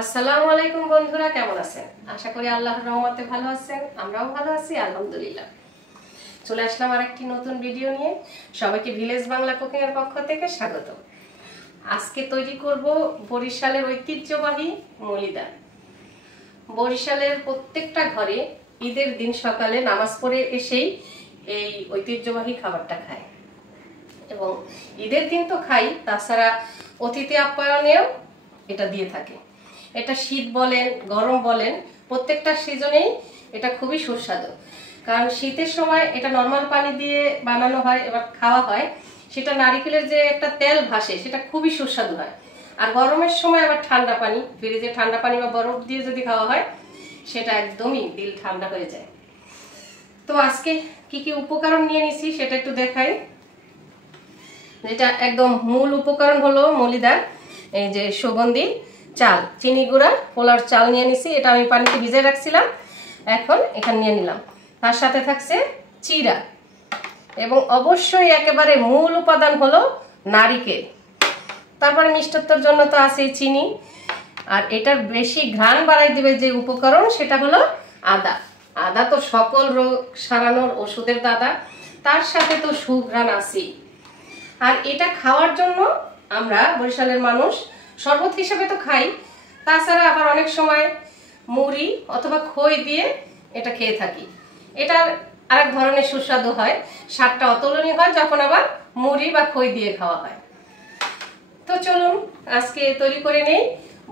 আসসালামু আলাইকুম বন্ধুরা, কেমন আছেন? আশা করি আল্লাহর রহমতে ভালো আছেন। আমরাও ভালো আছি আলহামদুলিল্লাহ। চলে আসলাম আরেকটি নতুন ভিডিও নিয়ে। সবাইকে ভিলেজ বাংলা কুকিং এর পক্ষ থেকে স্বাগত। আজকে তৈরি করব বরিশালের ঐতিহ্যবাহী মলিদা। বরিশালের প্রত্যেকটা ঘরে ঈদের দিন সকালে নামাজ পড়ে এসেই এই ঐতিহ্যবাহী খাবারটা খায়, এবং ঈদের দিন তো খাই, তাছাড়া অতিথি আপ্যায়নেও এটা দিয়ে থাকে। এটা শীত বলেন গরম বলেন প্রত্যেকটা সিজনেই এটা খুবই সুস্বাদু। কারণ শীতের সময় এটা নর্মাল পানি দিয়ে বানানো হয়, এবার খাওয়া হয়, সেটা নারিকেলের যে একটা তেল ভাসে সেটা খুবই সুস্বাদু হয়। আর গরমের সময় আবার ঠান্ডা পানি, ফ্রিজে ঠান্ডা পানি বা বরফ দিয়ে যদি খাওয়া হয় সেটা একদমই দিল ঠান্ডা হয়ে যায়। তো আজকে কি কি উপকরণ নিয়ে নিছি সেটা একটু দেখাই। যেটা একদম মূল উপকরণ হলো মলিদার এই যে সুগন্ধি চাল, চিনি গুঁড়া, পোলার চাল নিয়ে নিছি। এটা আমি পানিতে ভিজে রাখছিলাম, এখন এখানে নিয়ে নিলাম। তার সাথে থাকছে চিরা, এবং অবশ্যই একেবারে মূল উপাদান হলো নারিকেল। তারপরে মিষ্টত্বর জন্য তো আছেই চিনি। আর এটার বেশি ঘ্রাণ বাড়াই দিবে যে উপকরণ সেটা হলো আদা। আদা তো সকল রোগ সারানোর ওষুধের দাদা, তার সাথে তো সুঘ্রাণ আছেই। আর এটা খাওয়ার জন্য আমরা বরিশালের মানুষ শরবত হিসেবে তো খাই, তাছাড়া আবার অনেক সময় মুড়ি অথবা খই দিয়ে এটা খেয়ে থাকি। এটার আরেক ধরনের সুস্বাদু হয়, স্বাদটা অতুলনীয় হয় যখন আবার মুড়ি বা খই দিয়ে খাওয়া হয়। তো চলুন আজকে তৈরি করে নেই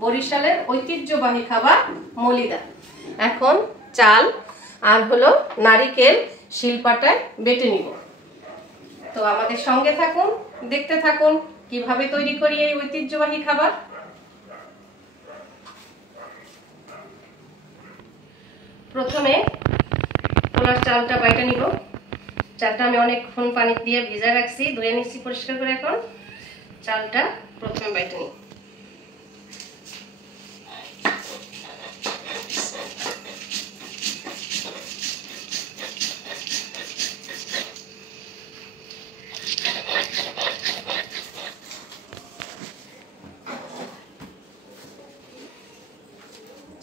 বরিশালের ঐতিহ্যবাহী খাবার মলিদা। এখন চাল আর হলো নারিকেল শিলপাটায় বেটে নিব। তো আমাদের সঙ্গে থাকুন, দেখতে থাকুন কিভাবে তৈরি করি এই ঐতিহ্যবাহী খাবার। প্রথমে পোলার চালটা বাইটে নিব। চালটা আমি অনেকক্ষণ পানি দিয়ে ভিজা রাখছি, ধুয়ে নিচ্ছি পরিষ্কার করে। এখন চালটা প্রথমে বাইটে নিই।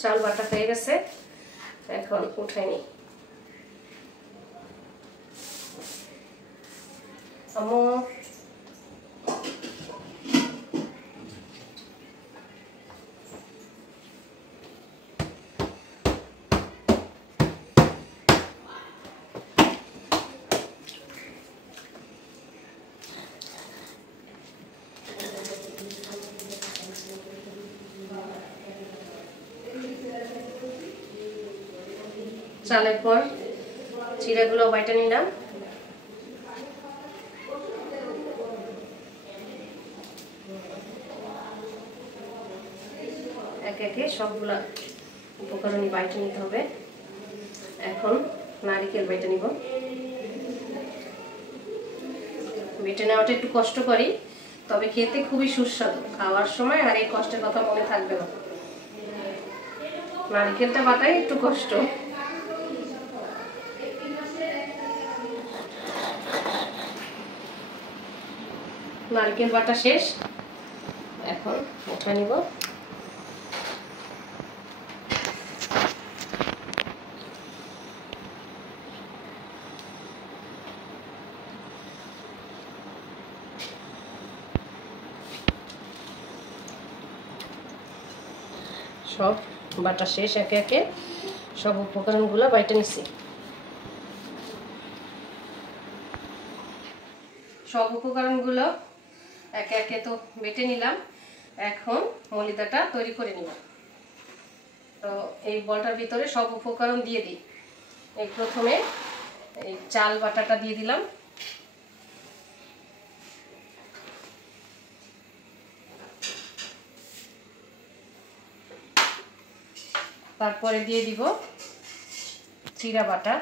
চাল বাটা হয়ে গেছে, এখন উঠাই নিই। চালের পর চিড়াগুলো বাইটা নিলাম। একে একে সবগুলা উপকরণই বাইটে নিতে হবে। এখন নারিকেল বাইটে নিব। বেটে নেওয়াটা একটু কষ্ট করি, তবে খেতে খুবই সুস্বাদু। খাওয়ার সময় আর এই কষ্টের কথা মনে থাকবে না। নারিকেলটা বাটাই একটু কষ্ট। নারকেল বাটা শেষ, এখন উঠা নিব। সব বাটা শেষ, একে একে সব উপকরণগুলো বাইটে নিচ্ছি। সব উপকরণগুলো একে একে তো বেটে নিলাম, এখন মলিদাটা তৈরি করে নিব। তো এই বলটার ভিতরে সব উপকরণ দিয়ে দিই। এই প্রথমে এই চাল বাটাটা দিয়ে দিলাম, তারপরে দিয়ে দিব চিড়া বাটা,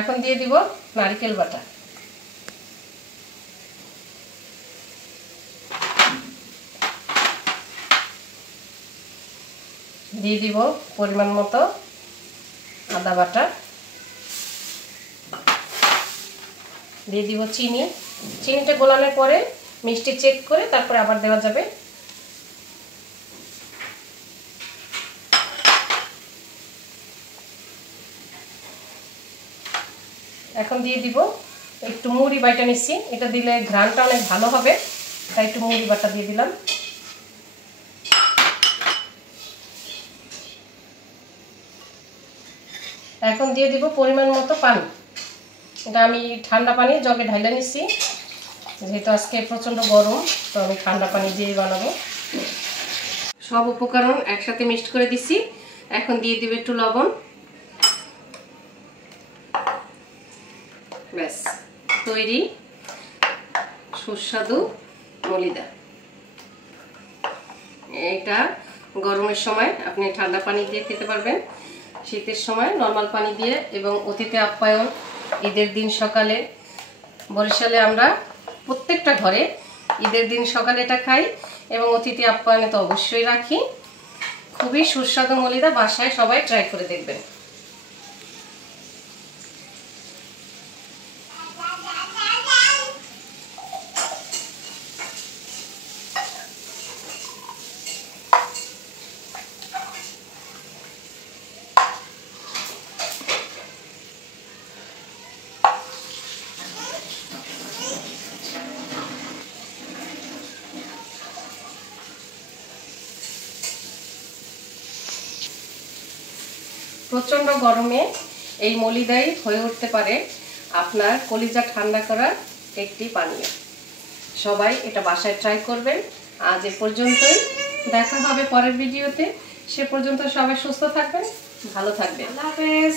এখন দিয়ে দিব নারকেল বাটা, দিয়ে দিব পরিমাণ মতো আদা বাটা, দিয়ে দিব চিনি। চিনিটা গোলানোর পরে মিষ্টি চেক করে তারপরে আবার দেওয়া যাবে। এখন দিয়ে দিব একটু মুড়ি বাটা নিচ্ছি, এটা দিলে ঘ্রাণটা অনেক ভালো হবে, তাই একটু মুড়ি বাটা দিয়ে দিলাম। এখন দিয়ে দিব পরিমাণ মতো পানি। এটা আমি ঠান্ডা পানি জগে ঢাইলে নিচ্ছি, যেহেতু আজকে প্রচণ্ড গরম, তো আমি ঠান্ডা পানি দিয়ে বানাবো। সব উপকরণ একসাথে মিক্সড করে দিচ্ছি। এখন দিয়ে দিব একটু লবণ। ব্যাস তৈরি সুস্বাদু মলিদা। এটা গরমের সময় আপনি ঠান্ডা পানি দিয়ে খেতে পারবেন, শীতের সময় নর্মাল পানি দিয়ে। এবং অতিথি আপ্যায়ন, ঈদের দিন সকালে, বরিশালে আমরা প্রত্যেকটা ঘরে ঈদের দিন সকালে এটা খাই এবং অতিথি আপ্যায়নে তো অবশ্যই রাখি। খুবই সুস্বাদু মলিদা, বাসায় সবাই ট্রাই করে দেখবেন। প্রচণ্ড গরমে এই মলিদাই হয়ে উঠতে পারে আপনার কলিজা ঠান্ডা করার একটি পানীয়। সবাই এটা বাসায় ট্রাই করবেন। আজ এ পর্যন্তই, দেখা হবে পরের ভিডিওতে। সে পর্যন্ত সবাই সুস্থ থাকবেন, ভালো থাকবেন। আল্লাহ হাফেজ।